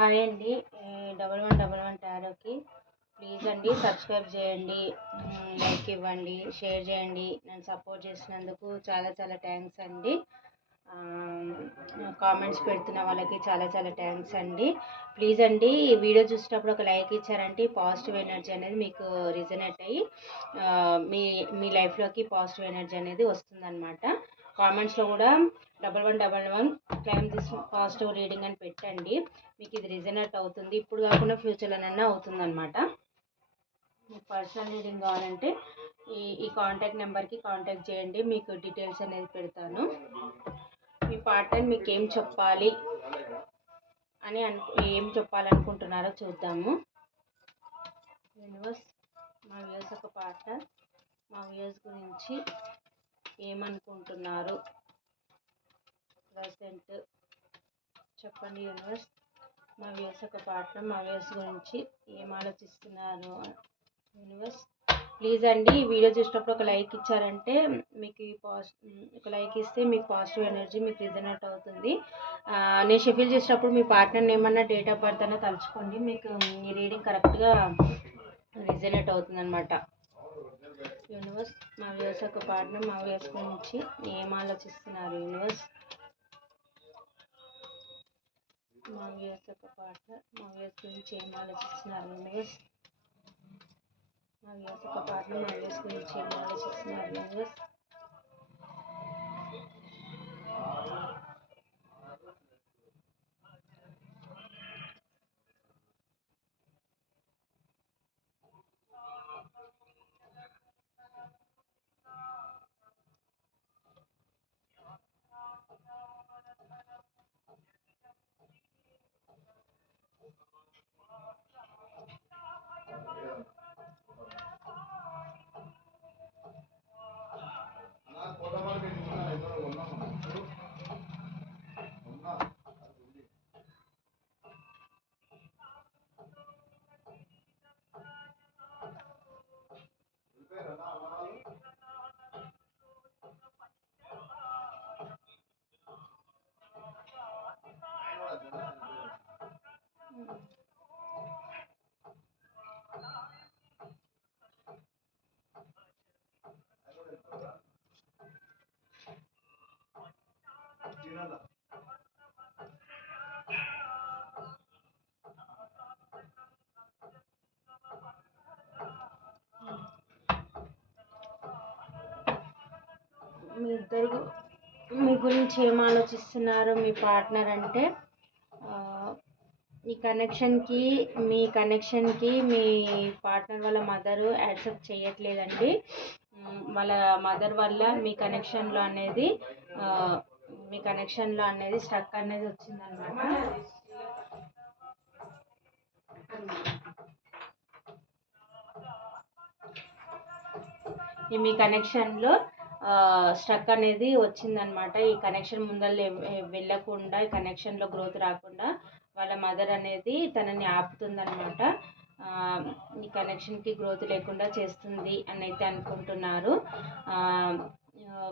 Hi అండి. Double one double one టారోకి please అండి సబ్స్క్రైబ్ చేయండి. లైక్ ఇవ్వండి షేర్ చేయండి. నన్ను సపోర్ట్ చేసినందుకు చాలా చాలా థ్యాంక్స్ అండి. కామెంట్స్ పెడుతున్న వాళ్ళకి చాలా చాలా థ్యాంక్స్ అండి. ప్లీజ్ అండి ఈ వీడియో చూసేటప్పుడు ఒక లైక్ ఇచ్చారంటే పాజిటివ్ ఎనర్జీ అనేది మీకు రిజనేట్ అయ్యి మీ మీ లైఫ్లోకి పాజిటివ్ ఎనర్జీ అనేది వస్తుందన్నమాట. కామెంట్స్లో కూడా double one double one claim this positive reading అని పెట్టండి. మీకు ఇది రిజనెట్ అవుతుంది. ఇప్పుడు కాకుండా ఫ్యూచర్లోనైనా అవుతుందన్నమాట. మీకు పర్సనల్ రీడింగ్ కావాలంటే ఈ ఈ కాంటాక్ట్ నెంబర్కి కాంటాక్ట్ చేయండి. మీకు డీటెయిల్స్ అనేది పెడతాను. మీ పార్ట్నర్ మీకు ఏం చెప్పాలి అని అను ఏం చెప్పాలనుకుంటున్నారో చూద్దాము. యూనివర్స్ మా వ్యూస్ ఒక పార్ట్నర్ మా వ్యూస్ గురించి ఏమనుకుంటున్నారు? ప్రజెంట్ చెప్పండి యూనివర్స్. మా వ్యూస్ ఒక పార్ట్నర్ మా వ్యూస్ గురించి ఏం ఆలోచిస్తున్నారు యూనివర్స్? ప్లీజ్ అండి ఈ వీడియో చూసినప్పుడు ఒక లైక్ ఇచ్చారంటే మీకు పాస్ ఒక లైక్ ఇస్తే మీకు పాజిటివ్ ఎనర్జీ మీకు రిజనేట్ అవుతుంది. నేను షెఫీల్ చేసినప్పుడు మీ పార్ట్నర్ ఏమన్నా డేట్ ఆఫ్ బర్త్ అన్నా తలుచుకోండి. మీకు ఈ రీడింగ్ కరెక్ట్గా రిజనేట్ అవుతుంది అనమాట యూనివర్స్ మా వ్యూస్ యొక్క పార్ట్నర్ మా వ్యూస్ గురించి ఏం ఆలోచిస్తున్నారు యూనివర్స్? మా వ్యూస్ యొక్క పార్ట్నర్ మా వ్యూస్ గురించి ఏం ఆలోచిస్తున్నారు యూనివర్స్? మా వ్యూస్ యొక్క పార్ట్నర్ మా వ్యూస్ గురించి ఏం ఆలోచిస్తున్నారు యూనివర్స్? ఇద్దరు మీ గురించి ఏం ఆలోచిస్తున్నారు? మీ పార్ట్నర్ అంటే ఈ కనెక్షన్కి మీ కనెక్షన్కి మీ పార్ట్నర్ వాళ్ళ మదరు యాక్సెప్ట్ చేయట్లేదండి. వాళ్ళ మదర్ వల్ల మీ కనెక్షన్లో అనేది మీ కనెక్షన్లో అనేది స్ట్రక్ అనేది వచ్చిందనమాట మీ కనెక్షన్లో స్ట్రక్ అనేది వచ్చిందనమాట ఈ కనెక్షన్ ముందర వెళ్ళకుండా ఈ కనెక్షన్లో గ్రోత్ రాకుండా వాళ్ళ మదర్ అనేది తనని ఆపుతుందనమాట ఈ కనెక్షన్కి గ్రోత్ లేకుండా చేస్తుంది అని అయితే అనుకుంటున్నారు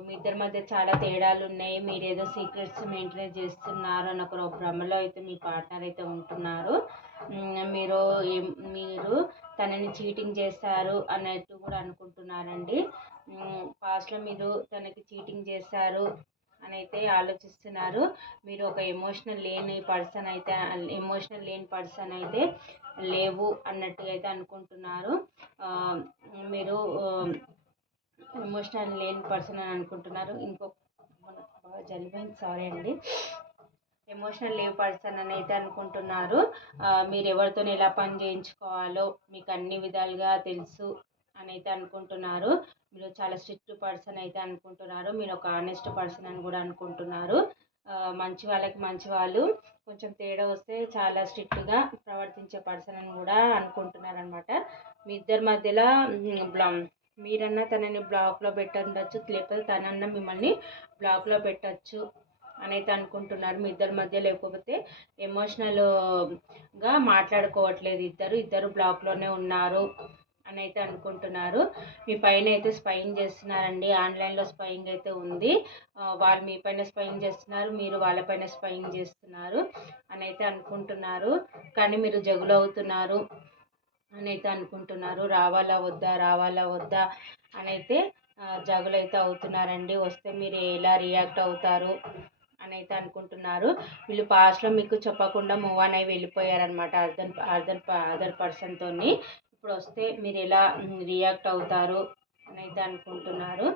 మీ ఇద్దరి మధ్య చాలా తేడాలు ఉన్నాయి. మీరు ఏదో సీక్రెట్స్ మెయింటైన్ చేస్తున్నారు అని ఒక భ్రమలో అయితే మీ పార్ట్నర్ అయితే ఉంటున్నారు. మీరు మీరు తనని చీటింగ్ చేస్తారు అన్నట్టు కూడా అనుకుంటున్నారండి. పాస్ట్లో మీరు తనకి చీటింగ్ చేశారు అని అయితే ఆలోచిస్తున్నారు. మీరు ఒక ఎమోషనల్ లేని పర్సన్ అయితే ఎమోషనల్ లేని పర్సన్ అయితే లేవు అన్నట్టుగా అయితే అనుకుంటున్నారు. మీరు ఎమోషనల్ లేని పర్సన్ అని అనుకుంటున్నారు. ఇంకో మనకు బాగా జరిపోయింది సారీ అండి. ఎమోషనల్ లేవ్ పర్సన్ అని అయితే అనుకుంటున్నారు. మీరు ఎవరితో ఎలా పని చేయించుకోవాలో మీకు అన్ని విధాలుగా తెలుసు. అని అయితే అనుకుంటున్నారు. మీరు చాలా స్ట్రిక్ట్ పర్సన్ అయితే అనుకుంటున్నారు. మీరు ఒక ఆనెస్ట్ పర్సన్ అని కూడా అనుకుంటున్నారు. మంచి వాళ్ళకి మంచి వాళ్ళు. కొంచెం తేడా వస్తే చాలా స్ట్రిక్ట్గా ప్రవర్తించే పర్సన్ అని కూడా అనుకుంటున్నారు అనమాట మీ ఇద్దరి మధ్యలో బ్లా మీరన్నా తనని బ్లాక్లో పెట్టండొచ్చు లేకపోతే తనన్నా మిమ్మల్ని బ్లాక్లో పెట్టచ్చు అని అయితే అనుకుంటున్నారు. మీ ఇద్దరి మధ్య లేకపోతే ఎమోషనల్గా మాట్లాడుకోవట్లేదు ఇద్దరు. ఇద్దరు బ్లాక్లోనే ఉన్నారు. అని అయితే అనుకుంటున్నారు. మీ పైన అయితే స్పైయింగ్ చేస్తున్నారండి. ఆన్లైన్లో స్పైయింగ్ అయితే ఉంది. వాళ్ళు మీ పైన స్పైయింగ్ చేస్తున్నారు. మీరు వాళ్ళపైన స్పైయింగ్ చేస్తున్నారు అని అయితే అనుకుంటున్నారు. కానీ మీరు జగులు అవుతున్నారు అని అయితే అనుకుంటున్నారు. రావాలా వద్దా రావాలా వద్దా అని అయితే జగులు అయితే అవుతున్నారండి. వస్తే మీరు ఎలా రియాక్ట్ అవుతారు అని అయితే అనుకుంటున్నారు. వీళ్ళు పాస్ట్లో మీకు చెప్పకుండా మూవ్ అని వెళ్ళిపోయారనమాట అదర్ అదర్ అదర్ పర్సన్తో ఇప్పుడు వస్తే మీరు ఎలా రియాక్ట్ అవుతారు అని అయితే అనుకుంటున్నారు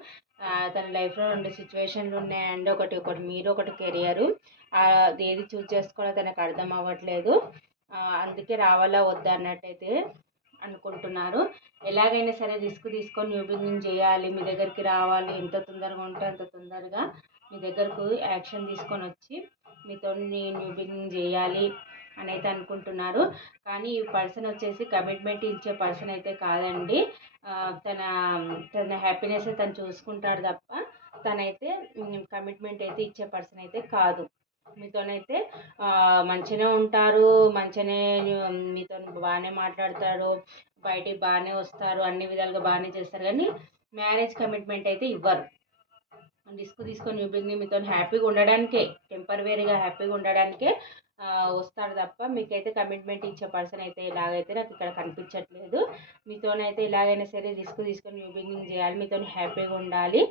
తన లైఫ్లో రెండు సిచ్యువేషన్లు ఉన్నాయండి ఒకటి ఒకటి మీరు ఒకటి కెరియరు. అది ఏది చూజ్ చేసుకోవాలో తనకు అర్థం అవ్వట్లేదు. అందుకే రావాలా వద్దా అన్నట్టయితే అనుకుంటున్నారు. ఎలాగైనా సరే రిస్క్ తీసుకొని న్యూ బిగినింగ్ చేయాలి. మీ దగ్గరికి రావాలి. ఎంత తొందరగా ఉంటే అంత తొందరగా మీ దగ్గరకు యాక్షన్ తీసుకొని వచ్చి మీతో న్యూ బిగినింగ్ చేయాలి. అని అయితే అనుకుంటున్నారు. కానీ ఈ పర్సన్ వచ్చేసి కమిట్మెంట్ ఇచ్చే పర్సన్ అయితే కాదండి. తన తన హ్యాపీనెస్ తను చూసుకుంటాడు తప్ప తనైతే కమిట్మెంట్ అయితే ఇచ్చే పర్సన్ అయితే కాదు. మీతోనైతే మంచిగానే ఉంటారు మంచిగానే మీతో బాగానే మాట్లాడతారు బయటికి బాగానే వస్తారు అన్ని విధాలుగా బాగానే చేస్తారు. కానీ మ్యారేజ్ కమిట్మెంట్ అయితే ఇవ్వరు. రిస్క్ తీసుకొని న్యూ మీతో హ్యాపీగా ఉండడానికే టెంపరవరీగా హ్యాపీగా ఉండడానికే వస్తాడు తప్ప మీకైతే కమిట్మెంట్ ఇచ్చే పర్సన్ అయితే ఇలాగైతే నాకు ఇక్కడ కనిపించట్లేదు. మీతోనైతే ఇలాగైనా సరే రిస్క్ తీసుకొని న్యూ బిగినింగ్ చేయాలి మీతో హ్యాపీగా ఉండాలి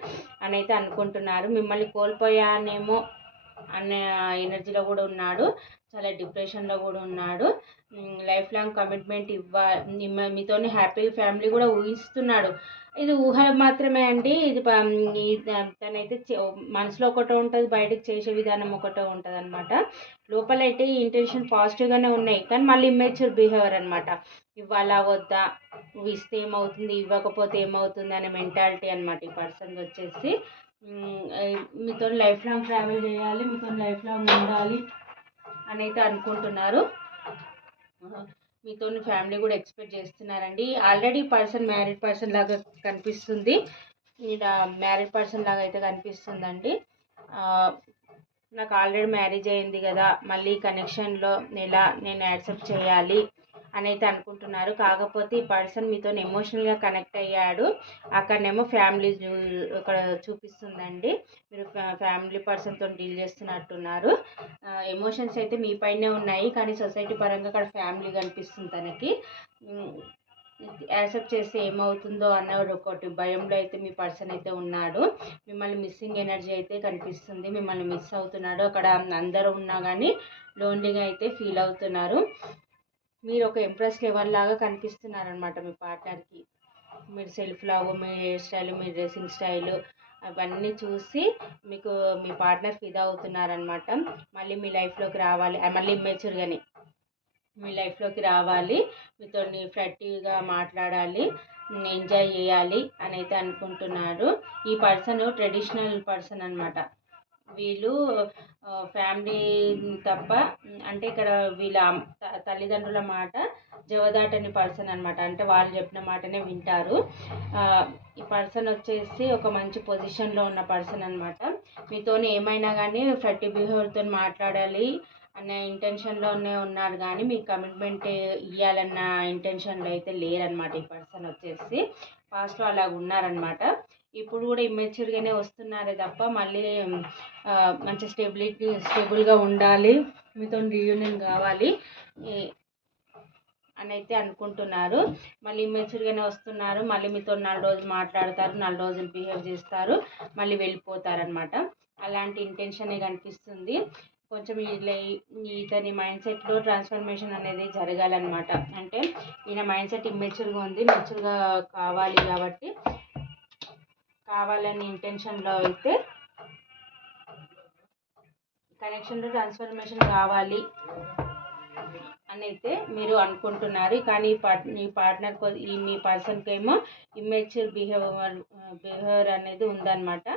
అని అయితే అనుకుంటున్నారు. మిమ్మల్ని కోల్పోయానేమో అనే ఎనర్జీలో కూడా ఉన్నాడు. చాలా డిప్రెషన్లో కూడా ఉన్నాడు. లైఫ్ లాంగ్ కమిట్మెంట్ ఇవ్వ మీతోని హ్యాపీ ఫ్యామిలీ కూడా ఊహిస్తున్నాడు. ఇది ఊహ మాత్రమే అండి. ఇది తనైతే మనసులో ఒకటో ఉంటుంది బయటకు చేసే విధానం ఒకటో ఉంటుంది అనమాట లోపల అయితే ఈ ఇంటెన్షన్ పాజిటివ్గానే ఉన్నాయి. కానీ మళ్ళీ ఇమ్మెచ్యూర్ బిహేవియర్ అనమాట ఇవ్వాలా వద్దా? ఇస్తే ఏమవుతుంది? ఇవ్వకపోతే ఏమవుతుంది? అనే మెంటాలిటీ అనమాట ఈ పర్సన్ వచ్చేసి. మీతో లైఫ్ లాంగ్ ట్రావెల్ చేయాలి మీతో లైఫ్ లాంగ్ ఉండాలి అని అయితే అనుకుంటున్నారు. మీతో ఫ్యామిలీ కూడా ఎక్స్పెక్ట్ చేస్తున్నారండి. ఆల్రెడీ పర్సన్ మ్యారీడ్ పర్సన్ లాగా కనిపిస్తుంది. ఇలా మ్యారీడ్ పర్సన్ లాగా అయితే కనిపిస్తుందండి. నాకు ఆల్రెడీ మ్యారేజ్ అయింది కదా మళ్ళీ కనెక్షన్లో ఎలా నేను యాక్సెప్ట్ చేయాలి అని అయితే అనుకుంటున్నారు. కాకపోతే ఈ పర్సన్ మీతో ఎమోషనల్గా కనెక్ట్ అయ్యాడు. అక్కడనేమో ఫ్యామిలీ ఇక్కడ చూపిస్తుందండి. మీరు ఫ్యామిలీ పర్సన్తో డీల్ చేస్తున్నట్టున్నారు. ఎమోషన్స్ అయితే మీ పైనే ఉన్నాయి కానీ సొసైటీ పరంగా అక్కడ ఫ్యామిలీ కనిపిస్తుంది తనకి. యాక్సెప్ట్ చేస్తే ఏమవుతుందో అన్న ఒకటి. భయంలో అయితే మీ పర్సన్ అయితే ఉన్నాడు. మిమ్మల్ని మిస్సింగ్ ఎనర్జీ అయితే కనిపిస్తుంది. మిమ్మల్ని మిస్ అవుతున్నాడు. అక్కడ అందరూ ఉన్నా కానీ లోన్లీగా అయితే ఫీల్ అవుతున్నారు. మీరు ఒక ఇంప్రెస్ లెవెల్ లాగా కనిపిస్తున్నారనమాట మీ పార్ట్నర్కి. మీరు సెల్ఫ్ లాగు మీ హెయిర్ స్టైల్ మీ డ్రెస్సింగ్ స్టైల్ అవన్నీ చూసి మీకు మీ పార్ట్నర్ ఫిదా అవుతున్నారనమాట మళ్ళీ మీ లైఫ్లోకి రావాలి. మళ్ళీ ఇమ్మెచ్యూర్గానే మీ లైఫ్లోకి రావాలి. మీతో ఫ్రెట్టివ్గా మాట్లాడాలి. ఎంజాయ్ చేయాలి అని అయితే అనుకుంటున్నారు. ఈ పర్సన్ ట్రెడిషనల్ పర్సన్ అనమాట వీళ్ళు ఫ్యామిలీ తప్ప అంటే ఇక్కడ వీళ్ళ త- తల్లిదండ్రుల మాట జవదాటని పర్సన్ అనమాట అంటే వాళ్ళు చెప్పిన మాటనే వింటారు. ఈ పర్సన్ వచ్చేసి ఒక మంచి పొజిషన్లో ఉన్న పర్సన్ అనమాట మీతో ఏమైనా కానీ ఫ్రెట్టి బిహేవియర్తో మాట్లాడాలి. అనే ఇంటెన్షన్లోనే ఉన్నారు కానీ మీకు కమిట్మెంట్ ఇవ్వాలన్న ఇంటెన్షన్లో అయితే లేరనమాట ఈ పర్సన్ వచ్చేసి. పాస్ట్లో అలాగ ఉన్నారనమాట ఇప్పుడు కూడా ఇమ్మెచ్యూర్గానే వస్తున్నారే తప్ప మళ్ళీ మంచి స్టెబిలిటీ స్టేబుల్గా ఉండాలి. మీతో రీయూనియన్ కావాలి. అని అయితే అనుకుంటున్నారు. మళ్ళీ ఇమ్మెచ్యూర్గానే వస్తున్నారు. మళ్ళీ మీతో నాలుగు రోజులు మాట్లాడతారు. నాలుగు రోజులు బిహేవ్ చేస్తారు. మళ్ళీ వెళ్ళిపోతారనమాట అలాంటి ఇంటెన్షనే కనిపిస్తుంది. కొంచెం ఇతని మైండ్ సెట్లో ట్రాన్స్ఫర్మేషన్ అనేది జరగాలన్నమాట. అంటే ఈయన మైండ్ సెట్ ఇమ్మెచ్యూర్గా ఉంది మెచ్యూర్గా కావాలి కాబట్టి కావాలని ఇంటెన్షన్లో అయితే కనెక్షన్లో ట్రాన్స్ఫర్మేషన్ కావాలి అని అయితే మీరు అనుకుంటున్నారు. కానీ పార్ట్ ఈ పార్ట్నర్ ఈ మీ పర్సన్కి ఏమో ఇమ్మెచ్యూర్ బిహేవియర్ బిహేవియర్ అనేది ఉందన్నమాట.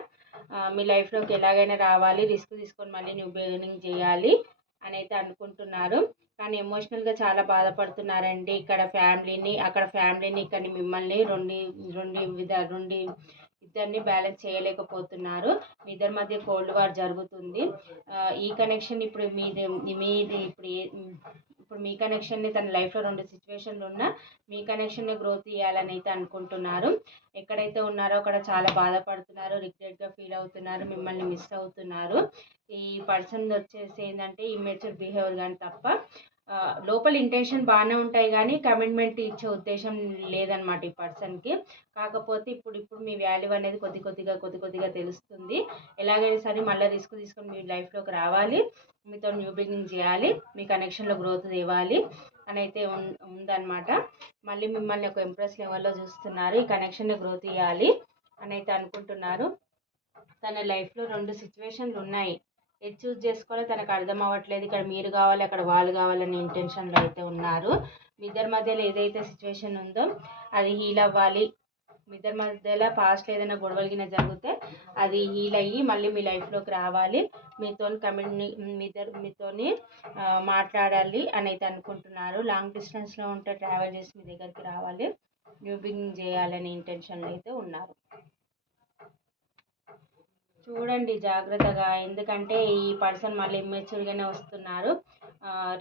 మీ లైఫ్లోకి ఎలాగైనా రావాలి రిస్క్ తీసుకొని మళ్ళీ న్యూ బిగినింగ్ చేయాలి అని అయితే అనుకుంటున్నారు. కానీ ఎమోషనల్గా చాలా బాధపడుతున్నారండి. ఇక్కడ ఫ్యామిలీని అక్కడ ఫ్యామిలీని ఇక్కడ మిమ్మల్ని రెండు రెండు విధ రెండు ఇద్దరిని బ్యాలెన్స్ చేయలేకపోతున్నారు. మీ ఇద్దరి మధ్య కోల్డ్ వార్ జరుగుతుంది. ఈ కనెక్షన్ ఇప్పుడు మీది మీది ఇప్పుడు ఏ- ఇప్పుడు మీ కనెక్షన్ని తన లైఫ్లో రెండు సిచ్యువేషన్లు ఉన్నా మీ కనెక్షన్ని గ్రోత్ చేయాలని అయితే అనుకుంటున్నారు. ఎక్కడైతే ఉన్నారో అక్కడ చాలా బాధపడుతున్నారు రిగ్రెట్గా ఫీల్ అవుతున్నారు మిమ్మల్ని మిస్ అవుతున్నారు. ఈ పర్సన్ వచ్చేసి ఏంటంటే ఇమ్మెచ్యూర్ బిహేవియర్ కానీ తప్ప లోపల ఇంటెన్షన్ బాగానే ఉంటాయి కానీ కమిట్మెంట్ ఇచ్చే ఉద్దేశం లేదనమాట ఈ పర్సన్కి కాకపోతే ఇప్పుడు ఇప్పుడు మీ వాల్యూ అనేది కొద్ది కొద్దిగా కొద్ది కొద్దిగా తెలుస్తుంది. ఎలాగైనా సరే మళ్ళీ రిస్క్ తీసుకొని మీ లైఫ్లోకి రావాలి. మీతో న్యూ బిగినింగ్ చేయాలి. మీ కనెక్షన్లో గ్రోత్ ఇవ్వాలి అని అయితే ఉందన్నమాట. మళ్ళీ మిమ్మల్ని ఒక ఇంప్రెస్ లెవెల్లో చూస్తున్నారు. ఈ కనెక్షన్ని గ్రోత్ ఇవ్వాలి అని అయితే అనుకుంటున్నారు. తన లైఫ్లో రెండు సిచ్యువేషన్లు ఉన్నాయి. ఏది చూస్ చేసుకోవాలో తనకు అర్థం అవ్వట్లేదు. ఇక్కడ మీరు కావాలి అక్కడ వాళ్ళు కావాలనే ఇంటెన్షన్లో అయితే ఉన్నారు. మీ ఇద్దరి మధ్యలో ఏదైతే సిచ్యువేషన్ ఉందో అది హీల్ అవ్వాలి. మీ ఇద్దరి మధ్యలో పాస్ట్లో ఏదైనా గొడవలు గిన జరిగితే అది హీల్ అయ్యి మళ్ళీ మీ లైఫ్లోకి రావాలి. మీతో కమ్యూని మీ ఇద్దరు మీతోని మాట్లాడాలి అని అయితే అనుకుంటున్నారు. లాంగ్ డిస్టెన్స్లో ఉంటే ట్రావెల్ చేసి మీ దగ్గరికి రావాలి. న్యూ బిగినింగ్ చేయాలనే ఇంటెన్షన్లో అయితే ఉన్నారు. చూడండి జాగ్రత్తగా. ఎందుకంటే ఈ పర్సన్ మళ్ళీ ఇమ్మెచ్యూర్గానే వస్తున్నారు.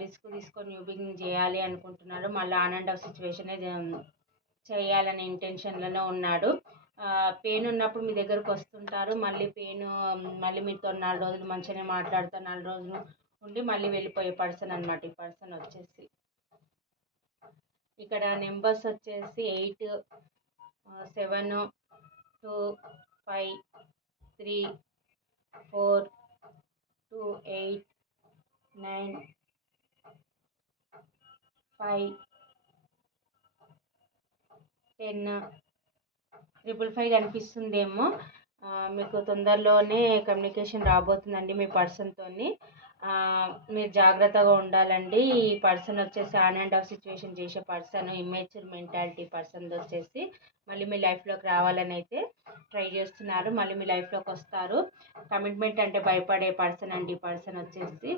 రిస్క్ తీసుకొని న్యూ చేయాలి అనుకుంటున్నారు. మళ్ళీ ఆన్ అండ్ ఆఫ్ సిచ్యువేషనే చేయాలనే ఇంటెన్షన్లోనే ఉన్నాడు. పెయిన్ ఉన్నప్పుడు మీ దగ్గరకు వస్తుంటారు. మళ్ళీ పెయిన్ మళ్ళీ మీతో నాలుగు రోజులు మంచిగానే మాట్లాడుతారు నాలుగు రోజులు ఉండి మళ్ళీ వెళ్ళిపోయే పర్సన్ అనమాట ఈ పర్సన్ వచ్చేసి. ఇక్కడ నెంబర్స్ వచ్చేసి eight seven two five three four two eight nine five ten. Triple five కనిపిస్తుందేమో. మీకు తొందరలోనే కమ్యూనికేషన్ రాబోతుందండి మీ పర్సన్తో మీరు జాగ్రత్తగా ఉండాలండి. ఈ పర్సన్ వచ్చేసి ఆన్ అండ్ ఆఫ్ సిచ్యువేషన్ చేసే పర్సన్ ఇమ్మేచ్యూర్ మెంటాలిటీ పర్సన్ వచ్చేసి మళ్ళీ మీ లైఫ్లోకి రావాలని అయితే ట్రై చేస్తున్నారు. మళ్ళీ మీ లైఫ్లోకి వస్తారు. కమిట్మెంట్ అంటే భయపడే పర్సన్ అండి పర్సన్ వచ్చేసి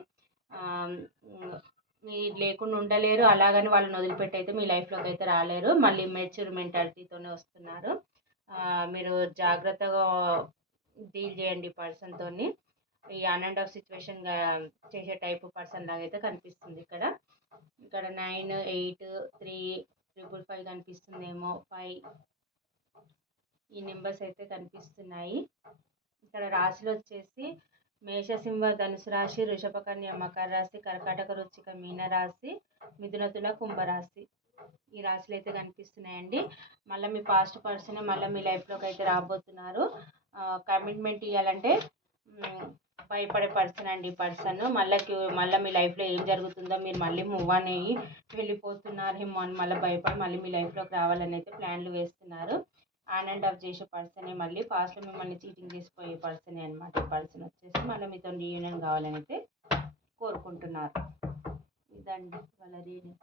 మీ మీరు లేకుండా ఉండలేరు. అలాగని వాళ్ళని వదిలిపెట్టి అయితే మీ లైఫ్లోకి అయితే రాలేరు. మళ్ళీ మెచ్యూర్ మెంటాలిటీతోనే వస్తున్నారు. మీరు జాగ్రత్తగా డీల్ చేయండి పర్సన్తో ఈ ఆన్ అండ్ ఆఫ్ సిచ్యువేషన్గా చేసే టైప్ పర్సన్ లాగా అయితే కనిపిస్తుంది ఇక్కడ. ఇక్కడ nine eight three triple five కనిపిస్తుందేమో five. ఈ నెంబర్స్ అయితే కనిపిస్తున్నాయి. ఇక్కడ రాశులు వచ్చేసి మేషసింహ ధనుసు రాశి వృషభకన్య మకర రాశి కర్కాటక రుచిక మీన రాశి కుంభరాశి ఈ రాశులు అయితే కనిపిస్తున్నాయండి. మళ్ళీ మీ పాస్ట్ పర్సన్ మళ్ళీ మీ లైఫ్లోకి అయితే రాబోతున్నారు. కమిట్మెంట్ ఇవ్వాలంటే భయపడే పర్సన్ అండి ఈ పర్సన్. మళ్ళీ మళ్ళీ మీ లైఫ్లో ఏం జరుగుతుందో మీరు మళ్ళీ మూవ్ ఆన్ అయ్యి వెళ్ళిపోతున్నారేమో అని మళ్ళీ భయపడి మళ్ళీ మీ లైఫ్లోకి రావాలని అయితే ప్లాన్లు వేస్తున్నారు. ఆన్ అండ్ ఆఫ్ చేసే పర్సనే మళ్ళీ ఫాస్ట్లో మిమ్మల్ని చీటింగ్ చేసిపోయే పర్సనే అనమాట ఈ పర్సన్ వచ్చేసి. మళ్ళీ మీతో రీయూనియన్ కావాలని అయితే కోరుకుంటున్నారు. ఇదండి వాళ్ళ రీయూనియన్